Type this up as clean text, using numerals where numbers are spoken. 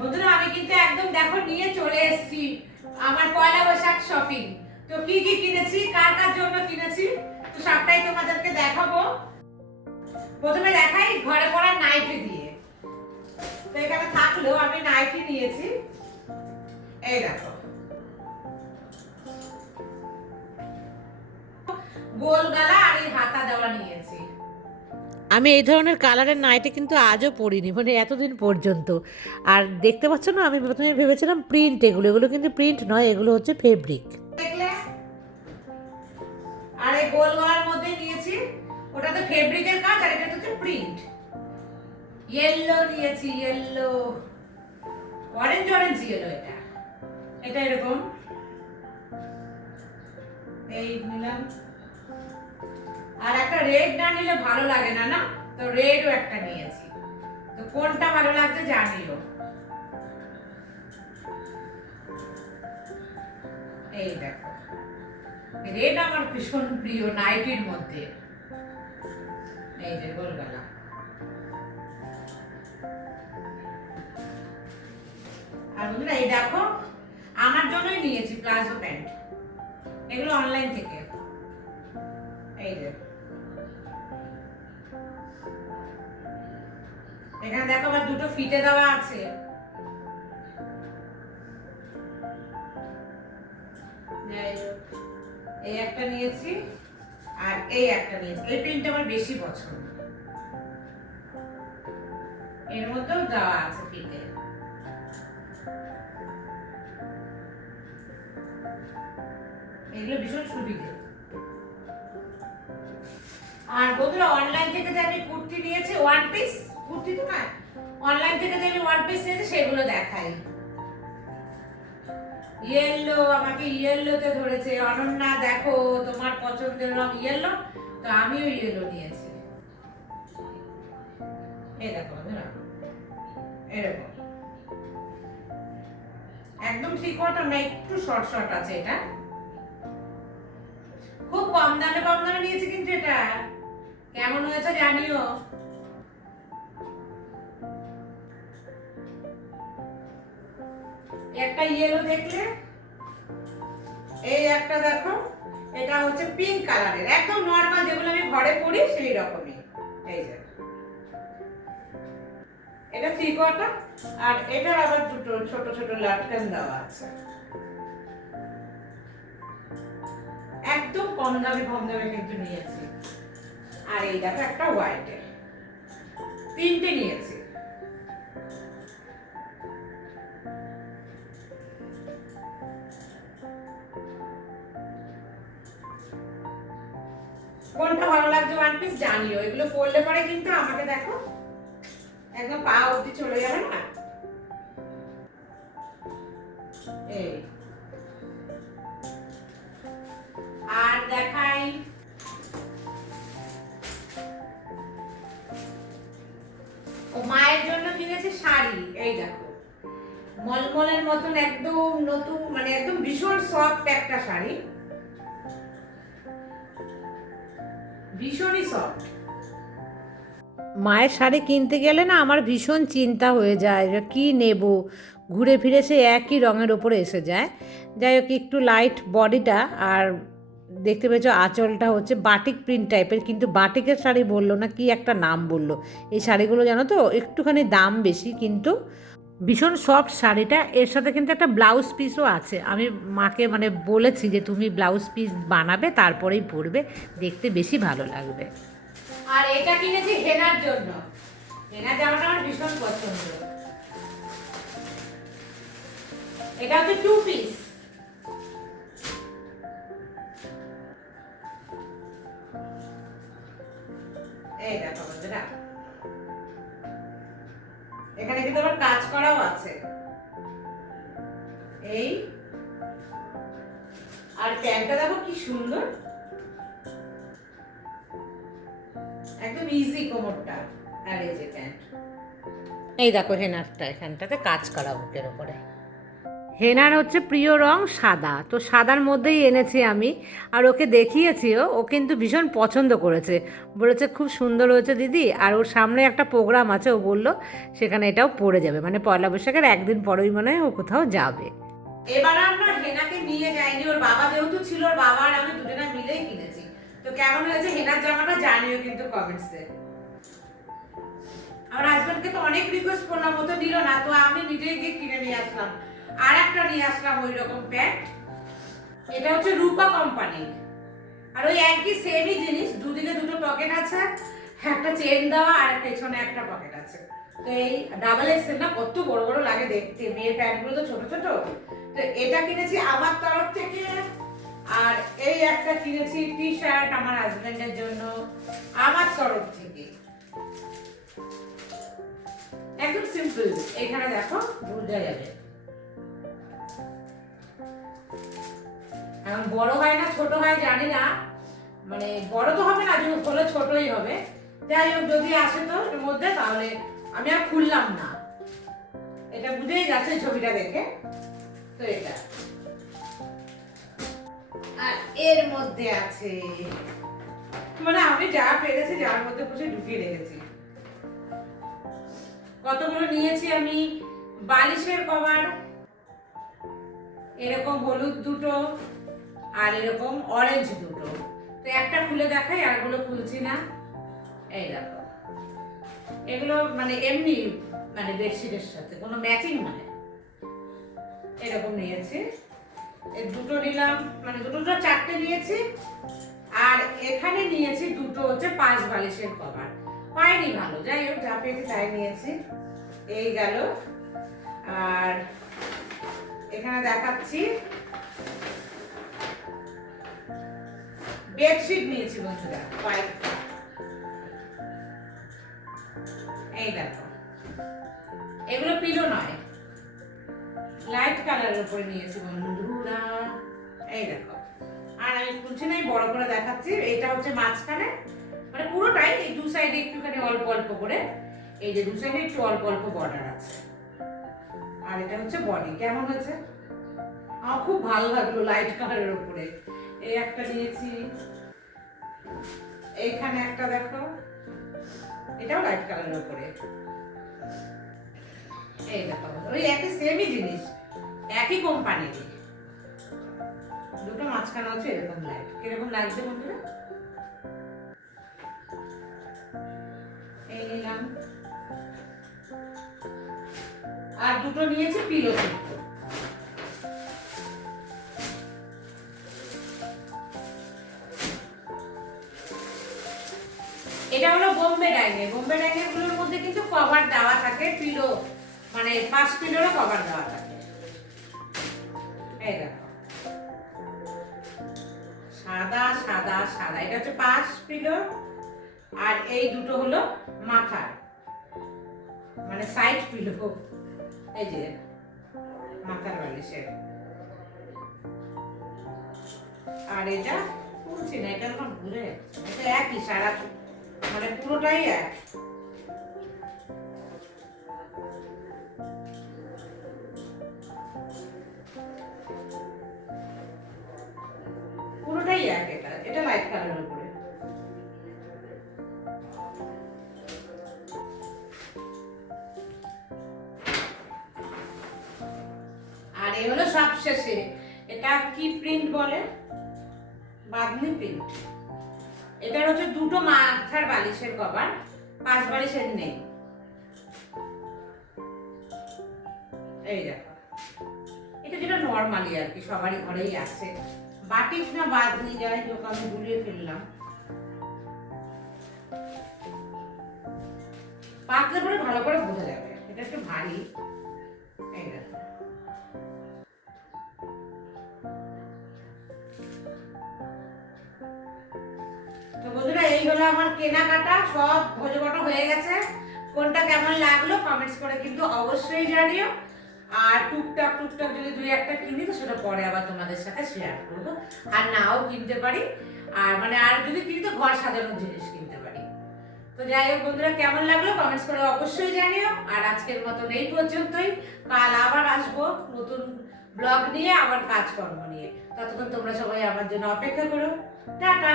বন্ধুরা আমি কিন্তু একদম দেখো নিয়ে চলে এসেছি আমার পয়লা বৈশাখ শপিং। তো কি কি কিনেছি, কার কার জন্য কিনেছি, তো সবটাই তোমাদেরকে দেখাবো। প্রথমে দেখাই ঘরে পরা নাইটি দিয়ে। তো এখানে থাকলেও আমি নাইটি নিয়েছি, এই দেখো গোল গলা আর এই হাতা দেওয়া নিয়েছি। আমি এই ধরনের কালারের নাইটি কিন্তু আজও পরিনি, মানে এতদিন পর্যন্ত। আর দেখতে পাচ্ছ না, আমি প্রথমে ভেবেছিলাম প্রিন্ট, এগুলো কিন্তু প্রিন্ট নয়, এগুলো হচ্ছে ফেব্রিক। দেখলে, আর এই গোল গলার মধ্যে নিয়েছি, ওটা তো ফেব্রিকের কাজ আর এটা হচ্ছে প্রিন্ট। ইয়েলো নিয়েছি, ইয়েলো অরেঞ্জ অরেঞ্জ ইয়েলো, এটা এটা এরকম এই নিলাম। আর একটা রেড না নিলে ভালো লাগে না, না তো রেডও একটা নিয়েছি। তো কোনটা ভালো লাগছে জানিও। এই দেখো রেড আমার ভীষণ প্রিয় নাইটির মধ্যে। এই যে গোলগলা, আর বন্ধুরা এই দেখো আমার জন্যই নিয়েছি প্লাজো প্যান্ট, এগুলো অনলাইন থেকে। এই যে এখানে দেখো আবার দুটো ফিতে দেওয়া আছে। এই একটা নিয়েছি আর এই একটা নিয়েছি, এই প্রিন্টটা আমার বেশি পছন্দ। এর মধ্যেও দেওয়া আছে ফিতে। এগুলো ভীষণ সুবিধে। আর বন্ধুরা অনলাইন থেকে যে আমি কুর্তি নিয়েছি ওয়ান পিস, কুর্তি তো না, অনলাইন থেকে যে আমি ওয়ান পিস নিয়েছি সেগুলো দেখাই। ইয়েলো, আমাকে ইয়েলোতে ধরেছে অনন্যা, দেখো তোমার পছন্দের রং ইয়েলো, তো আমিও ইয়েলো নিয়েছি। এই দেখো বন্ধুরা এরকম একদম থ্রি কোয়ার্টার না, একটু শর্ট শর্ট আছে। এটা খুব কম দামে নিয়েছি, কিন্তু এটা কেমন হয়েছে জানিও। একটা ইয়েলো দেখলে, এই একটা দেখো, এটা হচ্ছে পিঙ্ক কালারের, একদম নরমাল যেগুলো আমি ঘরে পরি সেই রকমই। এই যে এটা থ্রি কোয়ার্টার, আর এটার আবার দুটো ছোট ছোট লাটকান দেওয়া আছে। একদম কম দামে কিন্তু নিয়েছি। আর এই দেখো একটা হোয়াইটের, তিনটে নিয়েছি। কোনটা ভালো লাগছে ওয়ান পিস জানিও। এগুলো পরলে পরে কিন্তু আমাকে দেখো একদম পা অবধি চলে যাবে না। এই আর দেখাই ও মায়ের জন্য কিনেছি শাড়ি। এই দেখো মলমলের মতন একদম নতুন, মানে একদম ভীষণ সফট একটা শাড়ি, ভীষণই সফট। মায়ের শাড়ি কিনতে গেলে না আমার ভীষণ চিন্তা হয়ে যায় যে কী নেব, ঘুরে ফিরে সে একই রঙের ওপরে এসে যায়। যাই হোক, একটু লাইট বডিটা, আর দেখতে পেয়েছ আঁচলটা হচ্ছে বাটিক প্রিন্ট টাইপের, কিন্তু বাটিকের শাড়ি বললো না, কি একটা নাম বললো। এই শাড়িগুলো জানো তো একটুখানি দাম বেশি, কিন্তু ভীষণ সফট শাড়িটা। এর সাথে কিন্তু একটা ব্লাউজ পিসও আছে। আমি মাকে মানে বলেছি যে তুমি ব্লাউজ পিস বানাবে, তারপরেই পরবে, দেখতে বেশি ভালো লাগবে। আর এটা কিনেছি হেনার জন্য, হেনার জামাটা আমার ভীষণ পছন্দ। এটা হচ্ছে টু পিস। এই দেখো বন্ধুরা এখানে কিন্তু আবার কাজ করাও আছে। এই আর প্যান্টটা দেখো কি সুন্দর, একদম ইজি কোমরটা। আর এই যে প্যান্ট, এই দেখো হেনারটা, এখানটাতে কাজ করা বুকের ওপরে। হেনার হচ্ছে প্রিয় রং সাদা, তো সাদার মধ্যেই এনেছি আমি। আর ওকে দেখিয়েছিও, ও কিন্তু ভীষণ পছন্দ করেছে, বলেছে খুব সুন্দর হয়েছে দিদি। আর ওর সামনে একটা প্রোগ্রাম আছে, ও বললো সেখানে এটাও পরে যাবে, মানে পয়লা বৈশাখের একদিন পরেই মনে হয় ও কোথাও যাবে। এবার আমরা হেনাকে নিয়ে যাইনি, ওর বাবা যেহেতু ছিল, ওর বাবা আর আমি দুজনে মিলেই কিনেছি। তো কেমন হয়েছে হেনার জামাটা জানিও কিন্তু কমেন্টসে। আমার হাজবেন্ডকে তো অনেক রিকোয়েস্ট করলাম, ও তো নিল না, তো আমি নিজেই গিয়ে কিনে নিয়ে আসলাম। আর একটা নিয়ে আসলাম ওই রকম প্যান্ট, এটা হচ্ছে রূপা কোম্পানি। আর ওই একই সেমই জিনিস, দুদিকে দুটো পকেট আছে, একটা চেন দেওয়া আর পেছনে একটা পকেট আছে। তো এই ডাবল এক্সেল না, কত বড় বড় লাগে দেখতে, মেয়ের প্যান্টগুলো তো ছোট ছোট। তো এটা কিনেছি আমার তরফ থেকে। আর এই একটা কিনেছি টি শার্ট আমার হাজবেন্ডের জন্য আমার তরফ থেকে, একদম সিম্পল। এখানে দেখো বোঝা যাবে, এখন বড় হয় না ছোট হয় জানি না, মানে বড় তো হবে না, যদি হলে ছোটই হবে। যাই হোক, যদি আসে তো এর মধ্যে, তাহলে আমি আর খুললাম না, এটা বুঝেই যাচ্ছে ছবিটা দেখে। তো এটা আর এর মধ্যে আছে, মানে আমি যা পেরেছি যার মধ্যে বসে ঢুকিয়ে রেখেছি। কতগুলো নিয়েছি আমি, বালিশের কভার, এরকম হলুদ দুটো আর এরকম অরেঞ্জ দুটো। তো একটা খুলে দেখাই, আরগুলো খুলছি না। এই দেখো, এগুলো মানে এমনি, মানে বেডশিটের সাথে কোনো ম্যাচিং নয়, এরকম নিয়েছি। এই দুটো নিলাম, মানে দুটো চারটে নিয়েছি। আর এখানে নিয়েছি দুটো হচ্ছে 5 বালিশের কভার, পাইনি ভালো, যাই হোক যা পেয়েছি তাই নিয়েছি। এই গেল। আর এখানে দেখাচ্ছি বেডশিট নিয়েছি বন্ধুরা, কয়েকটা। এই দেখো, এগুলো পিলো নয়, লাইট কালারের উপরে নিয়েছি বন্ধুরা। এই দেখো, আর আমি খুলছি না, বড় করে দেখাচ্ছি। এটা হচ্ছে মাঝখানে, মানে পুরোটাই, এই দু সাইডে একটুখানি অল্প অল্প করে, এই যে দু সাইডে একটু অল্প অল্প বর্ডার আছে। আর এটা হচ্ছে বডি। কেমন হয়েছে? আমার খুব ভালো লাগলো লাইট কালারের উপরে। এই একটা নিয়েছি, এইখানে একটা দেখো, এটাও লাইট কালারের উপরে। এই দেখো, ওই একই সেমই জিনিস, একই কোম্পানির, দুটো মাঝখানে হচ্ছে এরকম লাইট। কিরকম লাগছে বন্ধুরা? এই নিলাম। আর দুটো নিয়েছি পিলো সেট। এটা হলো বোম্বে ডাইনের। বোম্বে ডাইনের গুলোর মধ্যে কিন্তু কভার দেওয়া থাকে, পিলো মানে 5 পিলোরও কভার দেওয়া থাকে। এই দেখো, সাদা সাদা সাদা, এটা হচ্ছে 5 পিলো। আর এই দুটো হলো মাথার, মানে সাইড পিলো, এই যে মাথার বালিশের। আর এটা খুলছি না, এটা আমার ঘুরে যাচ্ছে, এটা একই সারা, মানে পুরোটাই এক। পুরোটাই এক, এটা এটা লাইট কালারের উপরে। আর এই হলো সবশেষে, এটা কি প্রিন্ট বলে, বাঁধনি প্রিন্ট। এটা হচ্ছে দুটো মাথার বালিশের কভার, 5 বালিশের নেই। এই দেখো, এটা যেটা নরমালি আর কি সবারই ঘরেই আছে, বাটিক না বাঁধনি, যাই হোক আমি গুলিয়ে ফেললাম। পাতলে পরে ভালো করে বোঝা যাবে, এটা একটু ভারী। এই দেখো, তো বন্ধুরা এই হলো আমার কেনাকাটা, সব ভোজগটো হয়ে গেছে। কোনটা কেমন লাগলো কমেন্টস করে কিন্তু অবশ্যই জানিও। আর টুকটাক টুকটাক যদি দুই একটা কিনি, তো সেটা পরে আবার তোমাদের সাথে শেয়ার করবো। আর নাও কিনতে পারি, আর মানে আর যদি কিনি তো ঘর সাজানোর জিনিস কিনতে পারি। তো যাই হোক বন্ধুরা, কেমন লাগলো কমেন্টস করে অবশ্যই জানিও। আর আজকের মতন এই পর্যন্তই, কাল আবার আসবো নতুন ব্লগ নিয়ে, আমার কাজকর্ম নিয়ে। ততক্ষণ তোমরা সবাই আমার জন্য অপেক্ষা করো। টাটা।